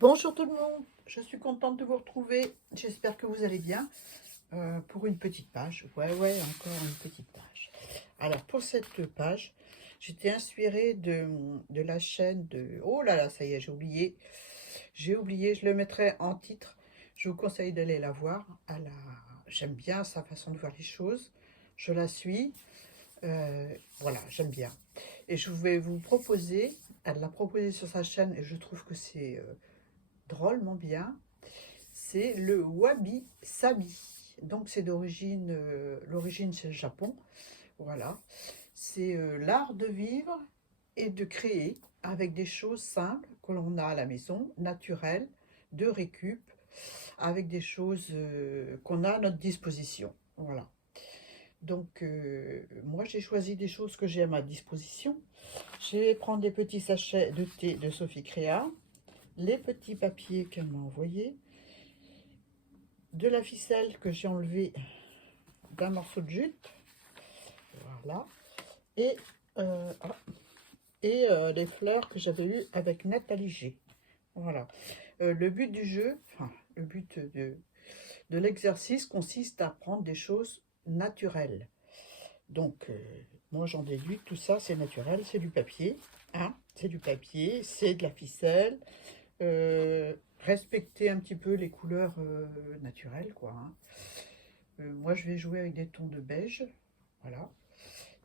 Bonjour tout le monde, je suis contente de vous retrouver, j'espère que vous allez bien pour une petite page, ouais, encore une petite page. Alors pour cette page, j'étais inspirée de la chaîne de, oh là là, ça y est, j'ai oublié, je le mettrai en titre, je vous conseille d'aller la voir, j'aime bien sa façon de voir les choses, je la suis, voilà, j'aime bien. Et je vais vous proposer, elle l'a proposé sur sa chaîne et je trouve que c'est drôlement bien, c'est le wabi sabi. Donc c'est d'origine, l'origine c'est le Japon, voilà. C'est l'art de vivre et de créer avec des choses simples que l'on a à la maison, naturelles, de récup, avec des choses qu'on a à notre disposition, voilà. Donc moi j'ai choisi des choses que j'ai à ma disposition. Je vais prendre des petits sachets de thé de Sophie Créa, les petits papiers qu'elle m'a envoyés, de la ficelle que j'ai enlevée d'un morceau de jute, voilà, et, les fleurs que j'avais eues avec Nathalie G. Voilà. Le but du jeu, enfin, le but de l'exercice consiste à prendre des choses naturelles. Donc, moi j'en déduis que tout ça c'est naturel, c'est du papier, hein, c'est du papier, c'est de la ficelle. Respecter un petit peu les couleurs naturelles, quoi, hein. Moi, je vais jouer avec des tons de beige, voilà,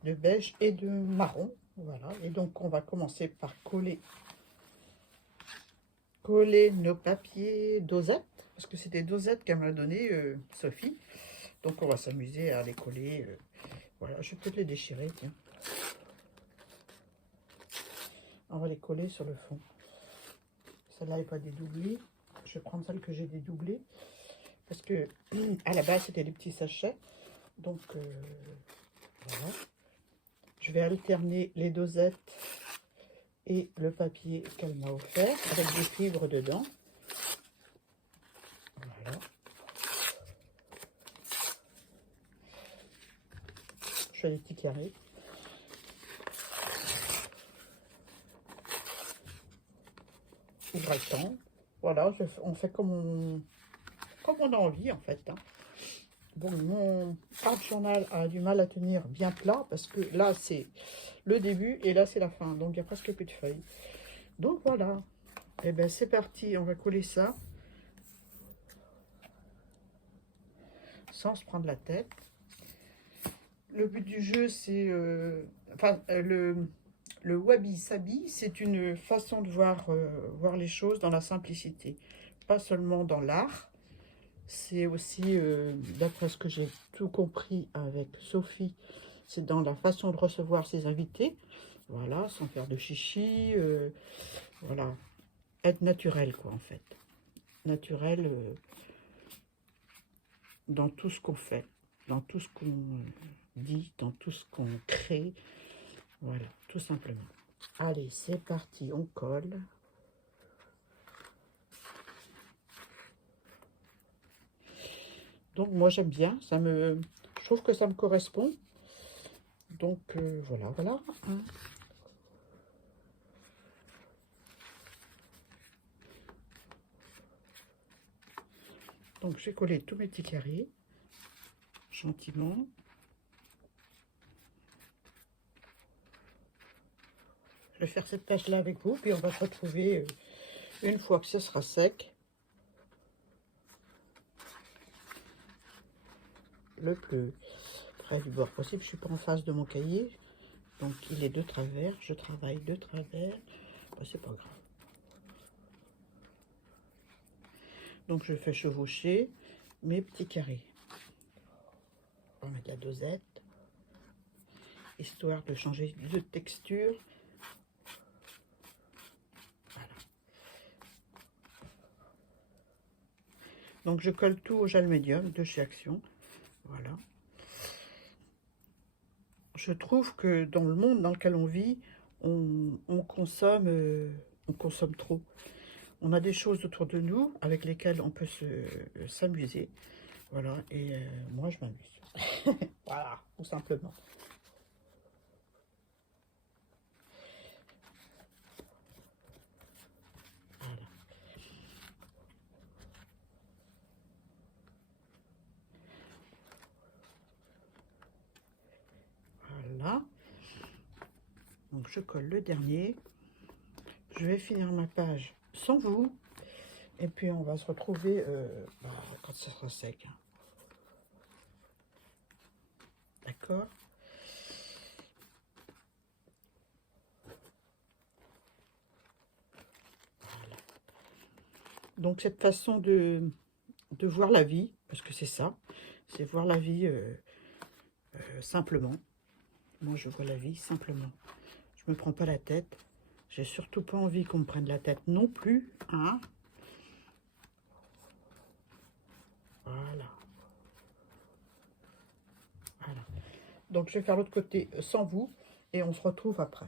de beige et de marron, voilà. Et donc, on va commencer par coller nos papiers dosettes, parce que c'est des dosettes qu'elle m'a donné, Sophie. Donc, on va s'amuser à les coller. Voilà, je vais peut-être les déchirer, tiens. On va les coller sur le fond. Celle-là n'est pas dédoublée. Je vais prendre celle que j'ai dédoublée, parce que à la base, c'était des petits sachets. Donc, voilà. Je vais alterner les dosettes et le papier qu'elle m'a offert avec des fibres dedans. Voilà. Je fais des petits carrés. Ouvrage-temps. Voilà, on fait comme on a envie en fait, hein. Bon, mon art journal a du mal à tenir bien plat parce que là c'est le début et là c'est la fin. Donc il n'y a presque plus de feuilles. Donc voilà. Et bien c'est parti, on va coller ça sans se prendre la tête. Le but du jeu, c'est... le wabi-sabi, c'est une façon de voir les choses dans la simplicité. Pas seulement dans l'art, c'est aussi, d'après ce que j'ai tout compris avec Sophie, c'est dans la façon de recevoir ses invités. Voilà, sans faire de chichi. Voilà, être naturel, quoi, en fait. Naturel dans tout ce qu'on fait, dans tout ce qu'on dit, dans tout ce qu'on crée. Voilà, tout simplement. Allez, c'est parti, on colle. Donc moi j'aime bien, je trouve que ça me correspond. Donc voilà, voilà, hein. Donc j'ai collé tous mes petits carrés, gentiment. Je vais faire cette tâche là avec vous, puis on va se retrouver une fois que ce sera sec. Le plus près du bord possible. Je suis pas en face de mon cahier, donc il est de travers. Je travaille de travers. Ben, c'est pas grave. Donc je fais chevaucher mes petits carrés. On va mettre la dosette, histoire de changer de texture. Voilà. Donc je colle tout au gel médium de chez Action. Voilà. Je trouve que dans le monde dans lequel on vit, on consomme trop. On a des choses autour de nous avec lesquelles on peut s'amuser. Voilà, et moi je m'amuse. Voilà, tout simplement. Voilà. je colle le dernier. Je vais finir ma page sans vous. Et puis, on va se retrouver quand ça sera sec. D'accord? Voilà. Donc, cette façon de voir la vie, parce que c'est ça, c'est voir la vie simplement. Moi, je vois la vie simplement. Je me prends pas la tête. J'ai surtout pas envie qu'on me prenne la tête non plus. Hein? Voilà. Voilà. Donc, je vais faire l'autre côté sans vous. Et on se retrouve après.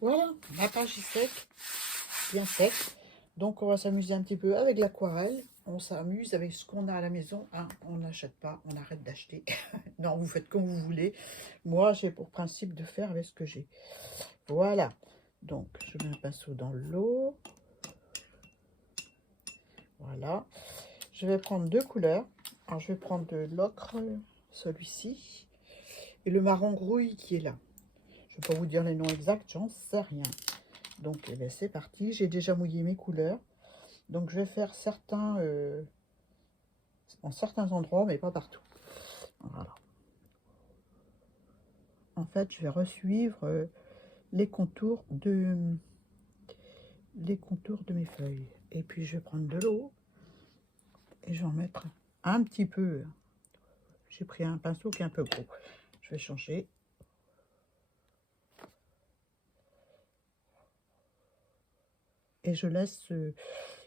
Voilà, ma page est sec. Bien sec. Donc, on va s'amuser un petit peu avec l'aquarelle. On s'amuse avec ce qu'on a à la maison. Hein. On n'achète pas, on arrête d'acheter. Non, vous faites comme vous voulez. Moi, j'ai pour principe de faire avec ce que j'ai. Voilà. Donc, je mets un pinceau dans l'eau. Voilà. Je vais prendre deux couleurs. Alors, je vais prendre de l'ocre, celui-ci, et le marron rouille qui est là. Je ne vais pas vous dire les noms exacts, j'en sais rien. Donc, eh bien, c'est parti. J'ai déjà mouillé mes couleurs. Donc, je vais faire certains en certains endroits, mais pas partout. Voilà. En fait, je vais resuivre les contours de mes feuilles. Et puis, je vais prendre de l'eau et je vais en mettre un petit peu. J'ai pris un pinceau qui est un peu gros. Je vais changer. Et je laisse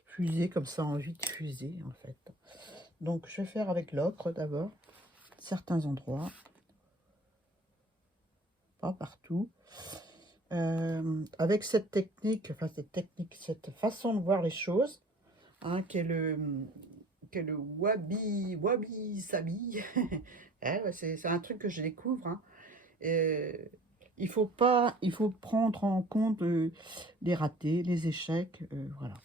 fuser comme ça, envie de fuser en fait. Donc je vais faire avec l'ocre d'abord, certains endroits, pas partout. Avec cette technique, cette façon de voir les choses, hein, qui est le wabi sabi. Ouais, c'est un truc que je découvre. Hein. Il faut prendre en compte les ratés, les échecs, voilà.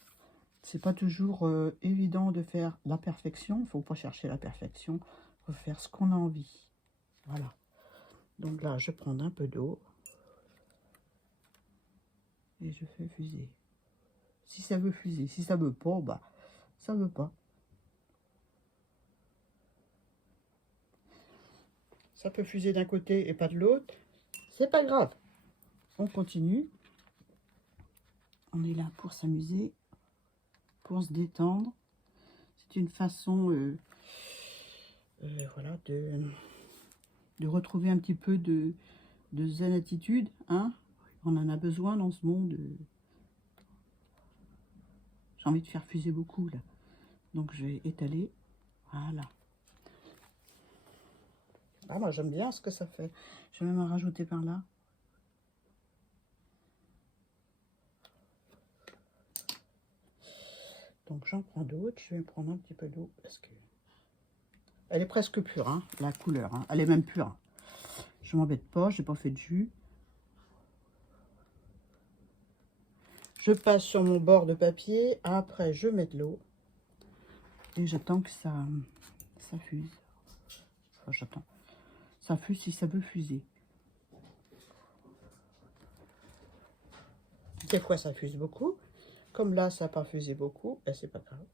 C'est pas toujours évident de faire la perfection. Il faut pas chercher la perfection. Il faut faire ce qu'on a envie. Voilà. Donc là, je prends un peu d'eau. Et je fais fuser. Si ça veut fuser. Si ça veut pas, bah, ça veut pas. Ça peut fuser d'un côté et pas de l'autre. C'est pas grave. On continue. On est là pour s'amuser. Pour se détendre. C'est une façon voilà, de retrouver un petit peu de zen attitude, hein. On en a besoin dans ce monde. J'ai envie de faire fuser beaucoup là. Donc je vais étaler. Voilà. Ah, moi j'aime bien ce que ça fait. Je vais même en rajouter par là. Donc j'en prends d'autres. Je vais prendre un petit peu d'eau parce que elle est presque pure, hein, la couleur. Hein. Elle est même pure. Je m'embête pas, j'ai pas fait de jus. Je passe sur mon bord de papier. Après, je mets de l'eau. Et j'attends que ça fuse. Enfin, j'attends. Ça fuse si ça veut fuser. Des fois, ça fuse beaucoup. Comme là, ça n'a pas fusé beaucoup, ben, c'est pas grave.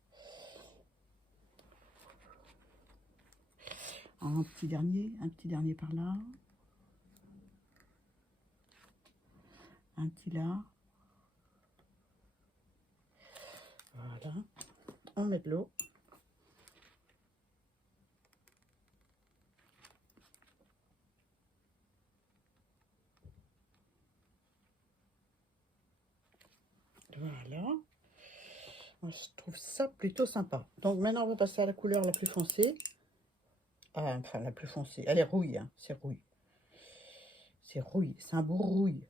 Un petit dernier par là. Un petit là. Voilà. On met de l'eau. Voilà. Je trouve ça plutôt sympa. Donc maintenant, on va passer à la couleur la plus foncée. Ah, enfin, la plus foncée. Elle est rouille, hein. C'est rouille. C'est rouille. C'est un beau rouille.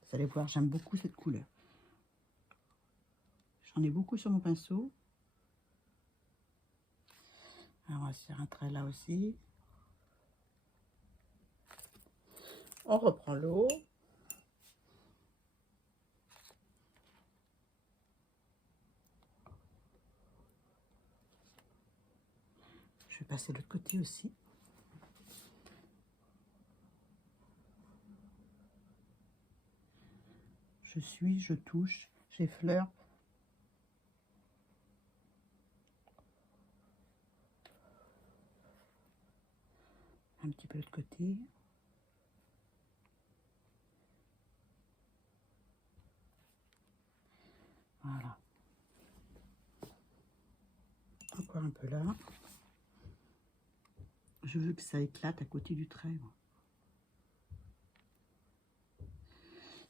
Vous allez voir, j'aime beaucoup cette couleur. J'en ai beaucoup sur mon pinceau. Alors, on va se faire un trait là aussi. On reprend l'eau. Je vais passer de l'autre côté aussi. Je suis, je touche, j'effleure. Un petit peu de côté. Voilà. Encore un peu là. Je veux que ça éclate à côté du trait.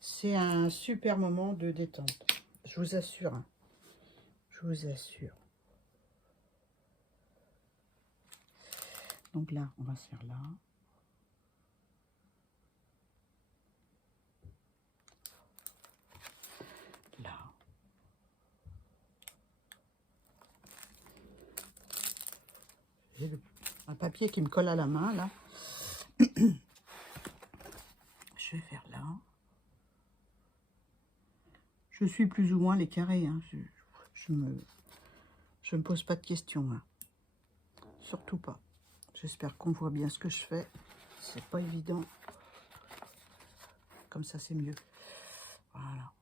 C'est un super moment de détente. Je vous assure. Hein. Je vous assure. Donc là, on va se faire là. Là. J'ai un papier qui me colle à la main, là. Je vais faire là. Je suis plus ou moins les carrés. Hein. Je me pose pas de questions. Hein. Surtout pas. J'espère qu'on voit bien ce que je fais. C'est pas évident. Comme ça, c'est mieux. Voilà.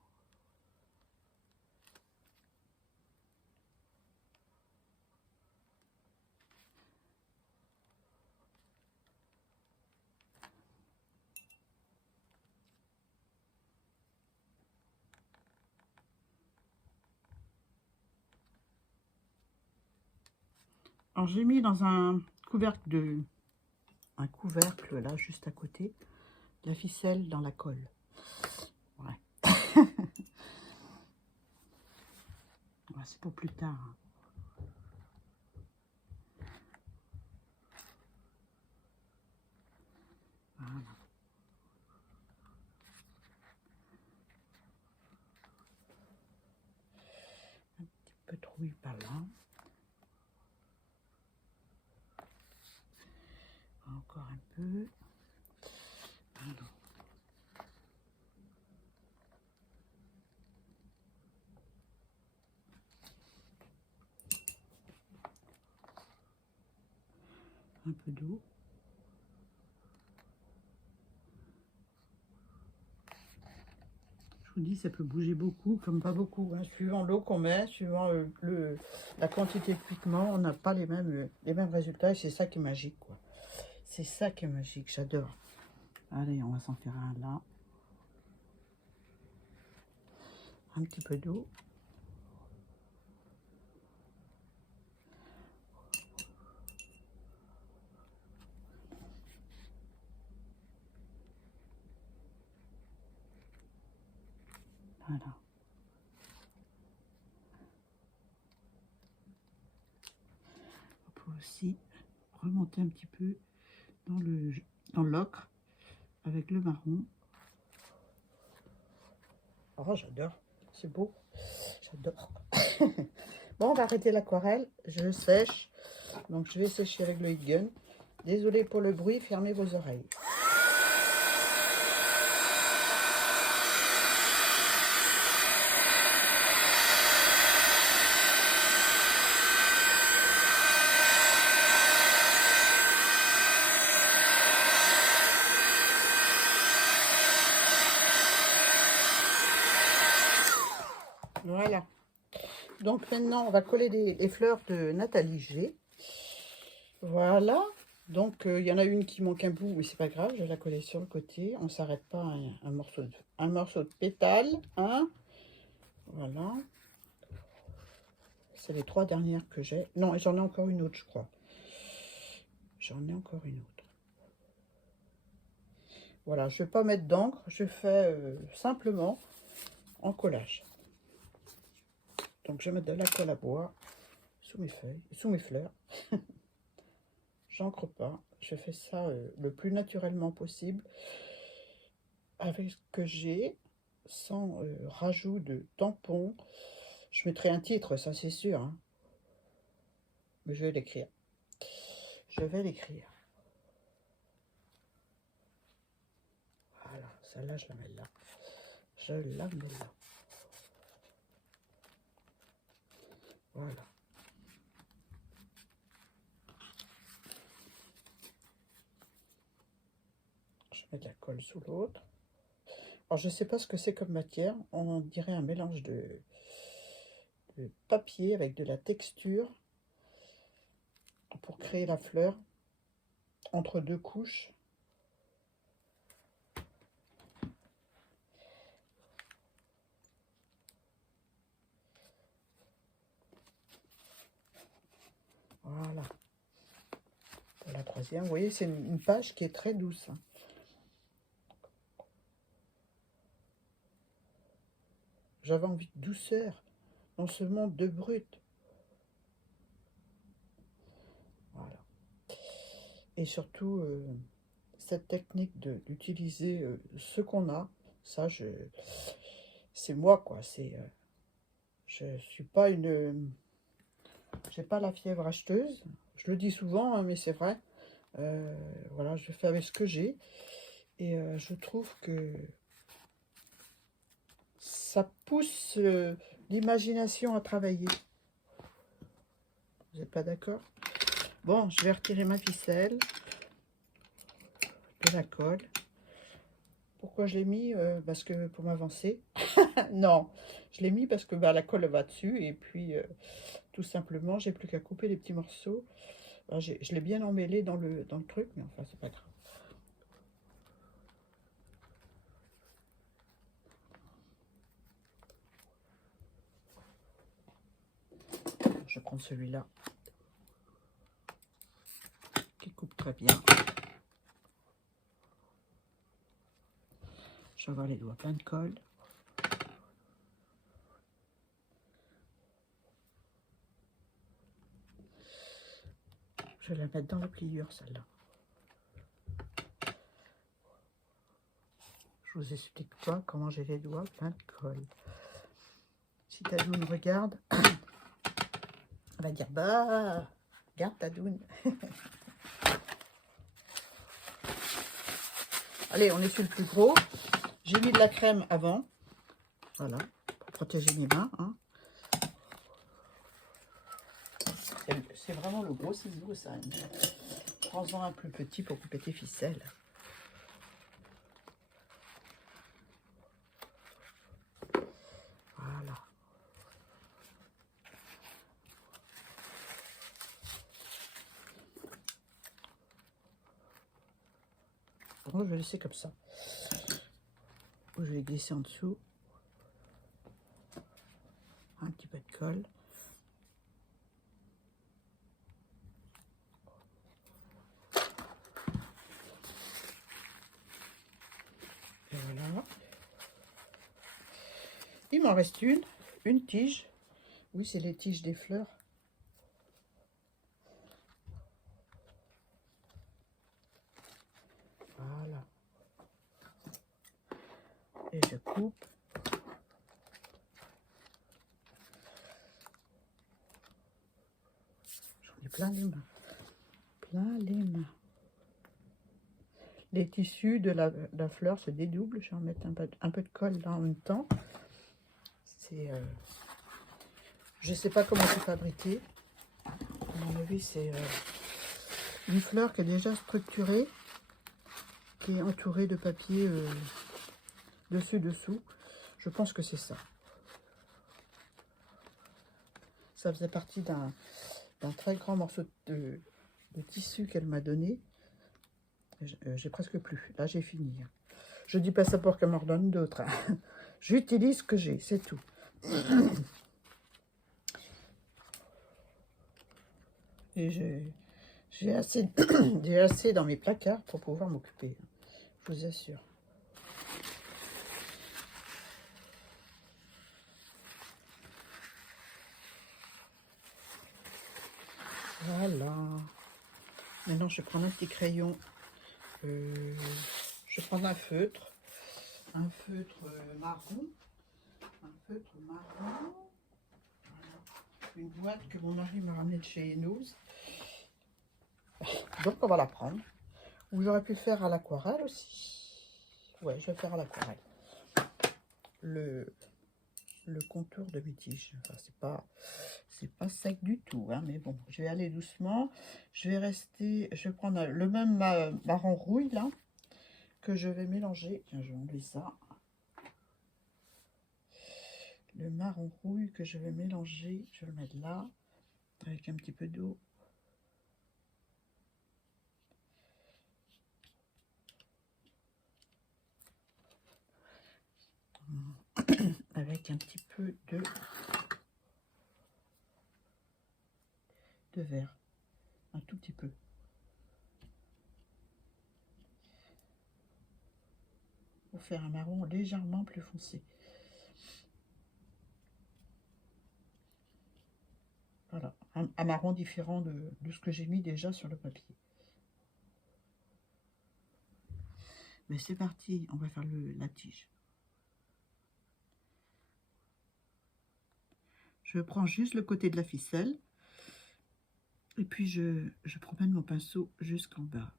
Alors j'ai mis dans un couvercle là juste à côté la ficelle dans la colle. Ouais. Ouais, c'est pour plus tard. Voilà. Un petit peu trouille par là. Encore un peu. Alors. Un peu d'eau. Je vous dis, ça peut bouger beaucoup, comme pas beaucoup. Hein. Suivant l'eau qu'on met, suivant la quantité de pigment, on n'a pas les mêmes résultats. Et c'est ça qui est magique, quoi. C'est ça qui est magique, j'adore. Allez, on va s'en faire un là. Un petit peu d'eau. Voilà. On peut aussi remonter un petit peu dans l'ocre avec le marron. Oh, j'adore. C'est beau. J'adore. Bon, on va arrêter l'aquarelle. Je sèche. Donc, je vais sécher avec le heat gun. Désolée pour le bruit. Fermez vos oreilles. Voilà. Donc maintenant, on va coller les fleurs de Nathalie G. Voilà. Donc, il y en a une qui manque un bout, mais c'est pas grave. Je vais la coller sur le côté. On s'arrête pas à un morceau de pétale. Hein. Voilà. C'est les 3 dernières que j'ai. Non, j'en ai encore une autre, je crois. J'en ai encore une autre. Voilà, je ne vais pas mettre d'encre. Je fais simplement en collage. Donc, je vais mettre de la colle à bois sous mes feuilles, sous mes fleurs. J'encre pas. Je fais ça le plus naturellement possible avec ce que j'ai, sans rajout de tampons. Je mettrai un titre, ça c'est sûr. Hein. Mais je vais l'écrire. Je vais l'écrire. Voilà, celle-là, je la mets là. Je la mets là. Voilà. Je mets de la colle sous l'autre. Alors, je ne sais pas ce que c'est comme matière. On dirait un mélange de papier avec de la texture pour créer la fleur entre deux couches. Voilà. Pour la troisième, vous voyez, c'est une page qui est très douce. Hein. J'avais envie de douceur dans ce monde de brut. Voilà. Et surtout, cette technique d'utiliser ce qu'on a, ça, c'est moi, quoi. Je suis pas j'ai pas la fièvre acheteuse. Je le dis souvent, hein, mais c'est vrai. Voilà, je fais avec ce que j'ai. Et je trouve que ça pousse l'imagination à travailler. Vous n'êtes pas d'accord? Bon, je vais retirer ma ficelle, de la colle. Pourquoi je l'ai mis? Parce que pour m'avancer. Non, je l'ai mis parce que bah, la colle va dessus. Et puis, tout simplement, j'ai plus qu'à couper les petits morceaux. Alors, je l'ai bien emmêlé dans le truc, mais enfin, c'est pas grave. Je vais prendre celui-là, qui coupe très bien. Je vais avoir les doigts pleins de colle. Je vais la mettre dans la pliure, celle-là. Je vous explique pas comment j'ai les doigts pleins de colle. Si Tadoune regarde, elle va dire, bah, regarde Tadoune. Allez, on est sur le plus gros. J'ai mis de la crème avant. Voilà, pour protéger mes mains. Hein. C'est vraiment le gros ciseau, ça. Prends-en un plus petit pour couper tes ficelles. Voilà. Bon, je vais laisser comme ça. Je vais glisser en dessous. Un petit peu de colle. Et voilà. Il m'en reste une tige. Oui, c'est les tiges des fleurs. Voilà. Et je coupe. J'en ai plein les mains. Plein les mains. Les tissus de la fleur se dédoublent. Je vais en mettre un peu de colle là en même temps. C'est... je ne sais pas comment c'est fabriqué. À mon avis, c'est une fleur qui est déjà structurée, qui est entourée de papier dessus-dessous. Je pense que c'est ça. Ça faisait partie d'un très grand morceau de tissu qu'elle m'a donné. J'ai presque plus. Là, j'ai fini. Je dis pas ça pour qu'elle m'en redonne d'autres. Hein. J'utilise ce que j'ai, c'est tout. Et j'ai assez, assez dans mes placards pour pouvoir m'occuper. Je vous assure. Voilà. Maintenant, je vais prendre un petit crayon. Je vais prendre un feutre. Un feutre marron. Un feutre marron. Voilà. Une boîte que mon mari m'a ramenée de chez Enouse. Donc, on va la prendre. Ou j'aurais pu faire à l'aquarelle aussi. Ouais, je vais faire à l'aquarelle. Le contour de mes tiges. Enfin, c'est pas sec du tout, hein, mais bon, je vais aller doucement. Je vais prendre le même marron rouille là que je vais mélanger. Tiens, je vais enlever ça. le marron rouille que je vais mélanger. Je vais le mettre là, avec un petit peu d'eau. Avec un petit peu de vert. Un tout petit peu. Pour faire un marron légèrement plus foncé. Voilà, un marron différent de ce que j'ai mis déjà sur le papier. Mais c'est parti, on va faire la tige. Je prends juste le côté de la ficelle. Et puis je promène mon pinceau jusqu'en bas.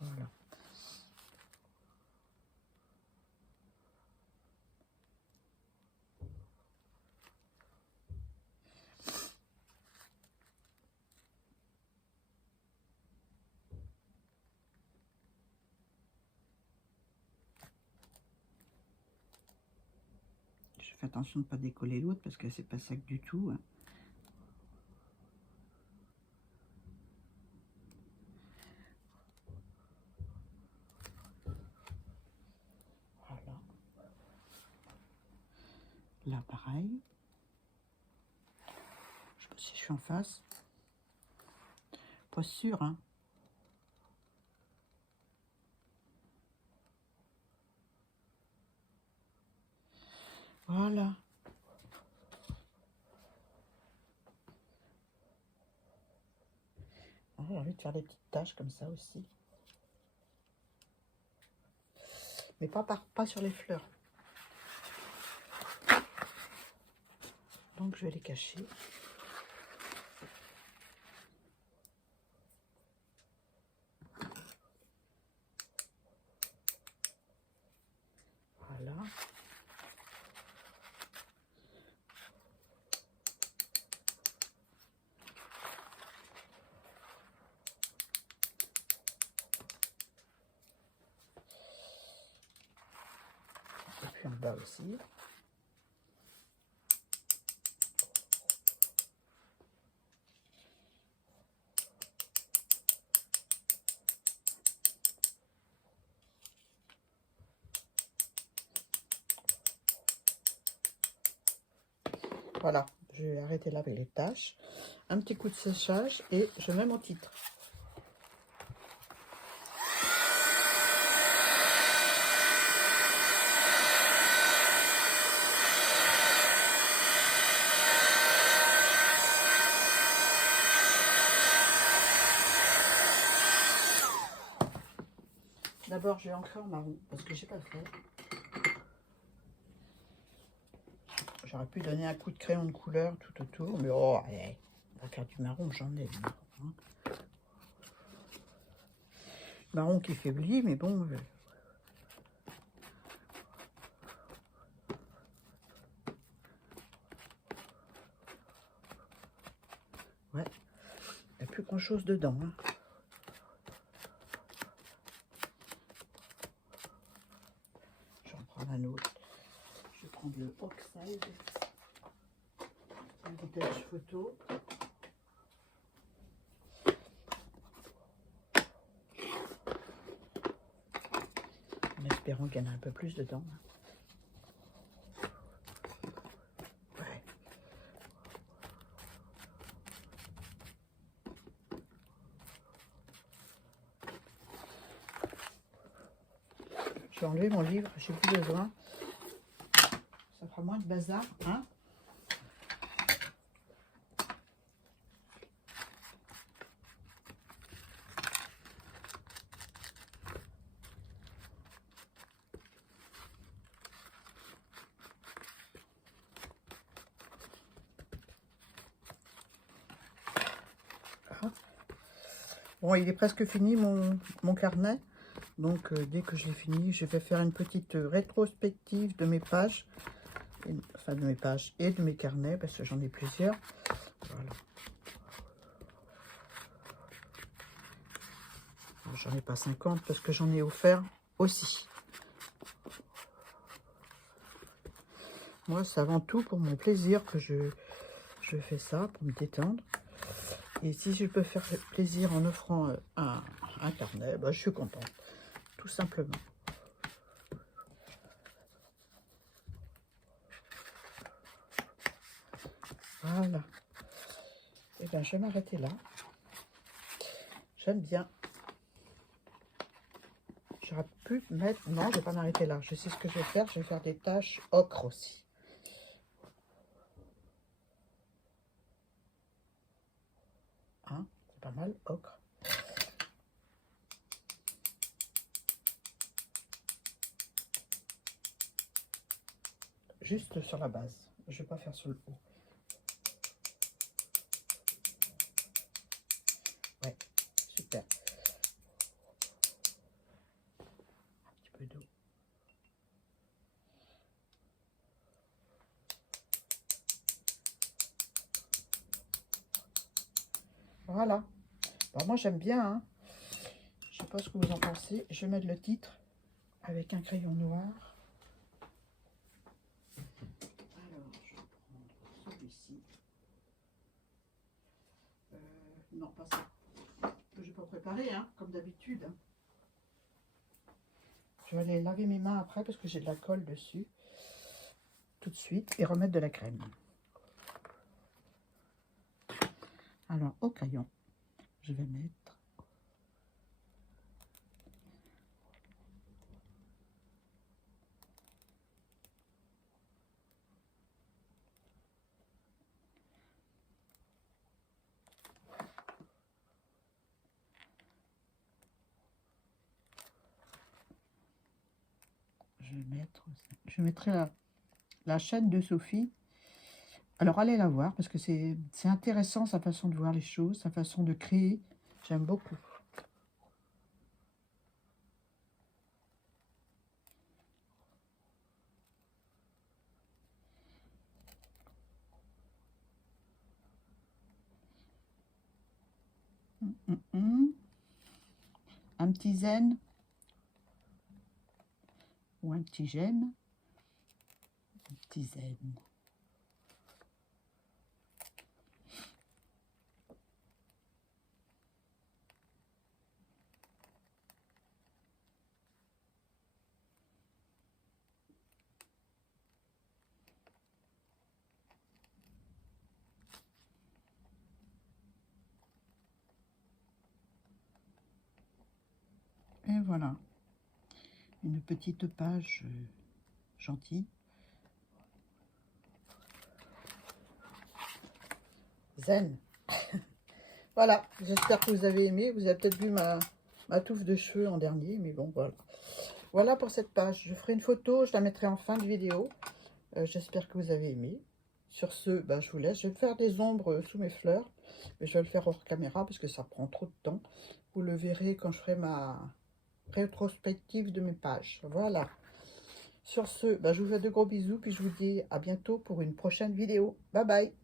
Voilà. Je fais attention de ne pas décoller l'autre parce que c'est pas sec du tout. Hein. Voilà. Là, pareil. Je sais pas si je suis en face. Pas sûr, hein. Voilà. Ah, j'ai envie de faire des petites taches comme ça aussi. Mais pas sur les fleurs. Donc je vais les cacher. Voilà. Et puis en bas aussi. Voilà, je vais arrêter là avec les taches. Un petit coup de séchage et je mets mon titre. D'abord, je vais ancrer en marron parce que j'ai pas fait. J'aurais pu donner un coup de crayon de couleur tout autour, mais oh, allez, on va faire du marron, j'en ai du marron. Hein. Marron qui faiblit, mais bon. Ouais, il n'y a plus grand chose dedans. Hein. Je vais en prendre un autre. Je vais prendre le Oxide, un bouteille photo. En espérant qu'il y en a un peu plus dedans. Ouais. Je vais enlever mon livre, j'ai plus besoin. Ça fera moins de bazar, hein. Bon, il est presque fini mon carnet. Donc, dès que je l'ai fini, je vais faire une petite rétrospective de mes pages. Enfin, de mes pages et de mes carnets, parce que j'en ai plusieurs. Voilà. J'en ai pas 50 parce que j'en ai offert aussi. Moi, c'est avant tout pour mon plaisir que je fais ça, pour me détendre. Et si je peux faire plaisir en offrant un carnet, bah, je suis contente, tout simplement. Voilà. Et bien, je vais m'arrêter là. J'aime bien. J'aurais pu mettre... Non, je ne vais pas m'arrêter là. Je sais ce que je vais faire. Je vais faire des taches ocre aussi. Hein, c'est pas mal, ocre. Juste sur la base. Je ne vais pas faire sur le haut. Ouais, super. Un petit peu d'eau. Voilà. Bon, moi, j'aime bien. Hein. Je sais pas ce que vous en pensez. Je vais mettre le titre avec un crayon noir. Alors, je vais prendre celui-ci. Non, pas ça. Je vais pas préparer, hein, comme d'habitude. Hein. Je vais aller laver mes mains après parce que j'ai de la colle dessus. Tout de suite. Et remettre de la crème. Alors, au crayon, je vais mettre... Je mettrai la chaîne de Sophie. Alors, allez la voir parce que c'est intéressant sa façon de voir les choses, sa façon de créer. J'aime beaucoup. Un petit zen ou un petit j'aime. Un petit zen. Et voilà, une petite page gentille. Zen. Voilà, j'espère que vous avez aimé. Vous avez peut-être vu ma touffe de cheveux en dernier, mais bon, voilà. Voilà pour cette page. Je ferai une photo, je la mettrai en fin de vidéo. J'espère que vous avez aimé. Sur ce, ben, je vous laisse. Je vais faire des ombres sous mes fleurs, mais je vais le faire hors caméra parce que ça prend trop de temps. Vous le verrez quand je ferai ma rétrospective de mes pages. Voilà. Sur ce, ben, je vous fais de gros bisous, puis je vous dis à bientôt pour une prochaine vidéo. Bye bye.